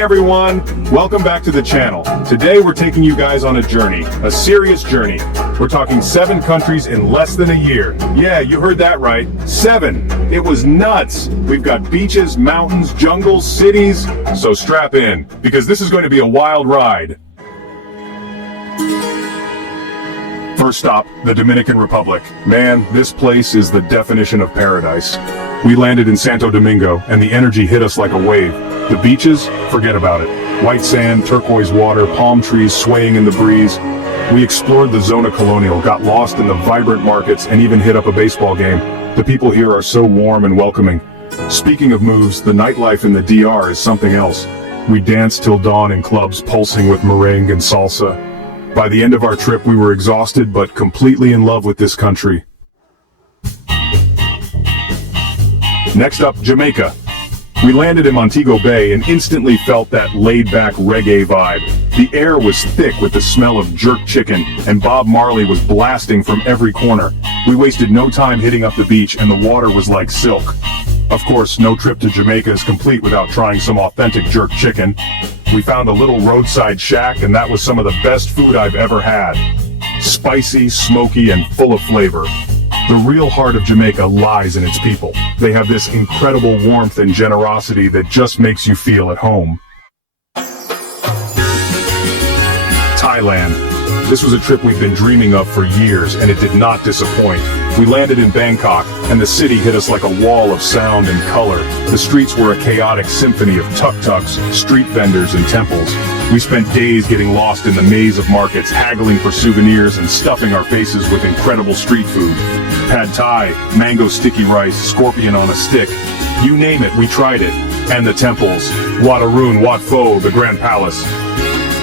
Hey everyone, welcome back to the channel. Today we're taking you guys on a journey, a serious journey. We're talking 7 countries in less than a year. Yeah, you heard that right, 7. It was nuts. We've got beaches, mountains, jungles, cities. So strap in, because this is going to be a wild ride. First stop, the Dominican Republic. Man, this place is the definition of paradise. We landed in Santo Domingo, and the energy hit us like a wave. The beaches? Forget about it. White sand, turquoise water, palm trees swaying in the breeze. We explored the Zona Colonial, got lost in the vibrant markets, and even hit up a baseball game. The people here are so warm and welcoming. Speaking of moves, the nightlife in the DR is something else. We danced till dawn in clubs pulsing with merengue and salsa. By the end of our trip, we were exhausted but completely in love with this country. Next up, Jamaica. We landed in Montego Bay and instantly felt that laid-back reggae vibe. The air was thick with the smell of jerk chicken, and Bob Marley was blasting from every corner. We wasted no time hitting up the beach, and the water was like silk. Of course, no trip to Jamaica is complete without trying some authentic jerk chicken. We found a little roadside shack, and that was some of the best food I've ever had. Spicy, smoky, and full of flavor. The real heart of Jamaica lies in its people. They have this incredible warmth and generosity that just makes you feel at home. Thailand. This was a trip we've been dreaming of for years, and it did not disappoint. We landed in Bangkok, and the city hit us like a wall of sound and color. The streets were a chaotic symphony of tuk-tuks, street vendors, and temples. We spent days getting lost in the maze of markets, haggling for souvenirs and stuffing our faces with incredible street food. Pad Thai, mango sticky rice, scorpion on a stick. You name it, we tried it. And the temples. Wat Arun, Wat Pho, the Grand Palace.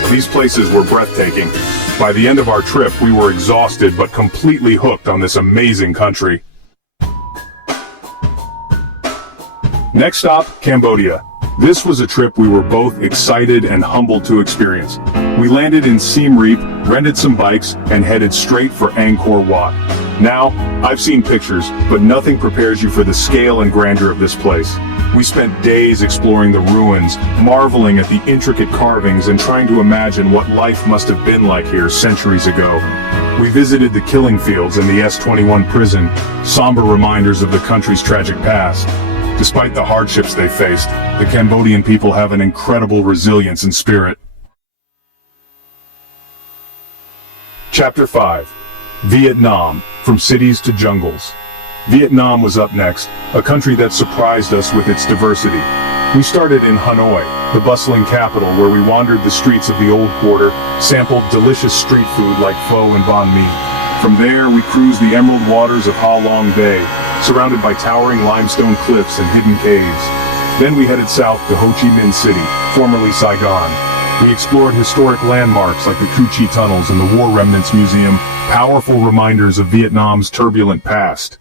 These places were breathtaking. By the end of our trip, we were exhausted but completely hooked on this amazing country. Next stop, Cambodia. This was a trip we were both excited and humbled to experience. We landed in Siem Reap, rented some bikes, and headed straight for Angkor Wat. Now, I've seen pictures, but nothing prepares you for the scale and grandeur of this place. We spent days exploring the ruins, marveling at the intricate carvings and trying to imagine what life must have been like here centuries ago. We visited the killing fields and the S-21 prison, somber reminders of the country's tragic past. Despite the hardships they faced, the Cambodian people have an incredible resilience and spirit. Chapter 5. Vietnam, from cities to jungles. Vietnam was up next, a country that surprised us with its diversity. We started in Hanoi, the bustling capital, where we wandered the streets of the old quarter, sampled delicious street food like pho and banh mi. From there, we cruised the emerald waters of Ha Long Bay, surrounded by towering limestone cliffs and hidden caves. Then we headed south to Ho Chi Minh City, formerly Saigon. We explored historic landmarks like the Cu Chi Tunnels and the War Remnants Museum, powerful reminders of Vietnam's turbulent past.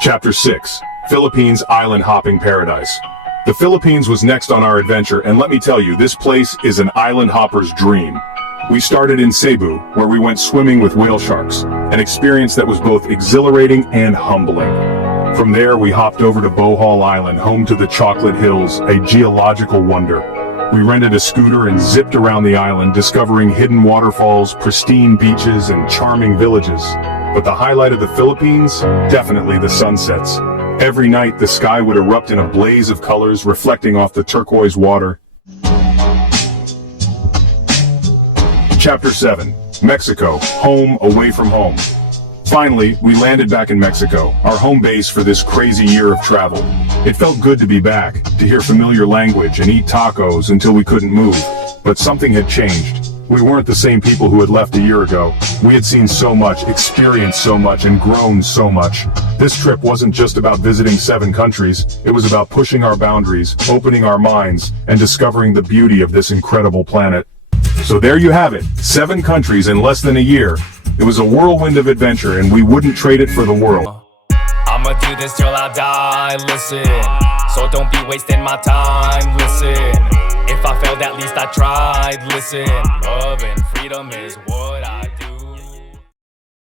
Chapter 6. Philippines Island Hopping Paradise. The Philippines was next on our adventure, and let me tell you, this place is an island hopper's dream. We started in Cebu, where we went swimming with whale sharks, an experience that was both exhilarating and humbling. From there, we hopped over to Bohol Island, home to the Chocolate Hills, a geological wonder. We rented a scooter and zipped around the island, discovering hidden waterfalls, pristine beaches, and charming villages. But the highlight of the Philippines? Definitely the sunsets. Every night, the sky would erupt in a blaze of colors, reflecting off the turquoise water. Chapter 7. Mexico, home away from home. Finally, we landed back in Mexico, our home base for this crazy year of travel. It felt good to be back, to hear familiar language and eat tacos until we couldn't move. But something had changed. We weren't the same people who had left a year ago. We had seen so much, experienced so much, and grown so much. This trip wasn't just about visiting 7 countries, it was about pushing our boundaries, opening our minds, and discovering the beauty of this incredible planet. So there you have it, 7 countries in less than a year. It was a whirlwind of adventure, and we wouldn't trade it for the world. I'ma do this till I die, listen. So don't be wasting my time, listen. If I failed, at least I tried, listen. Love and freedom is what